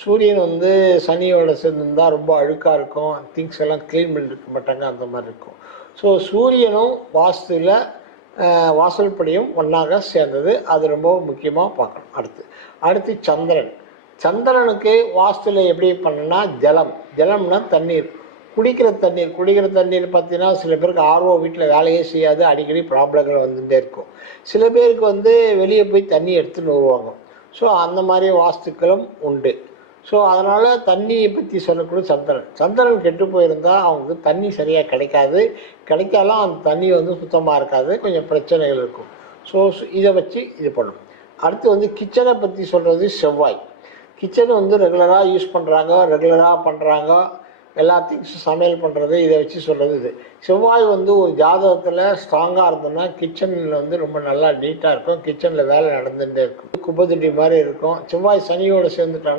சூரியன் வந்து சனியோட சேர்ந்துருந்தால் ரொம்ப அழுக்காக இருக்கும். திங்ஸ் எல்லாம் க்ளீன் பண்ணிருக்க மாட்டாங்க அந்த மாதிரி இருக்கும். ஸோ சூரியனும் வாஸ்துவில் வாசல்படியும் ஒன்றாக சேர்ந்தது. அது ரொம்ப முக்கியமாக பார்க்கணும். அடுத்து அடுத்து சந்திரன். சந்திரனுக்கு வாஸ்துவில் எப்படி பண்ணணும்னா ஜலம். ஜலம்னா தண்ணீர். குடிக்கிற தண்ணீர். குடிக்கிற தண்ணீர் பார்த்தீங்கன்னா சில பேருக்கு ஆர்வம் வீட்டில் வேலையே செய்யாது. அடிக்கடி ப்ராப்ளங்கள் வந்துகிட்டே இருக்கும். சில பேருக்கு வந்து வெளியே போய் தண்ணி எடுத்துன்னு வருவாங்க. ஸோ அந்த மாதிரி வாஸ்துக்களும் உண்டு. ஸோ அதனால் தண்ணியை பற்றி சொல்லக்கூடிய சந்திரன். சந்திரன் கெட்டு போயிருந்தால் அவங்களுக்கு தண்ணி சரியாக கிடைக்காது. கிடைச்சாலும் அந்த தண்ணி வந்து சுத்தமாக இருக்காது. கொஞ்சம் பிரச்சனைகள் இருக்கும். ஸோ இதை வச்சு இது பண்ணணும் அடுத்து வந்து கிச்சனை பற்றி சொல்கிறது செவ்வாய். கிச்சனை வந்து ரெகுலராக யூஸ் பண்ணுறாங்க ரெகுலராக பண்ணுறாங்க எல்லா திங்ஸும் சமையல் பண்ணுறது இதை வச்சு சொல்கிறது இது. செவ்வாய் வந்து ஒரு ஜாதகத்தில் ஸ்ட்ராங்காக இருந்ததுன்னா கிச்சனில் வந்து ரொம்ப நல்லா நீட்டாக இருக்கும். கிச்சனில் வேலை நடந்துகிட்டே இருக்கும். குப்பைத்தொட்டி மாதிரி இருக்கும். செவ்வாய் சனியோடு சேர்ந்துட்டாங்கன்னா